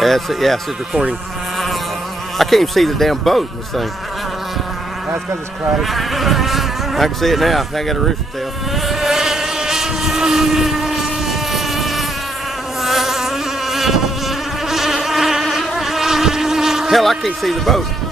Yeah, it's recording. I can't even see the damn boat in this thing. That's because it's crowded. I can see it now. I got a rooster tail. Hell, I can't see the boat.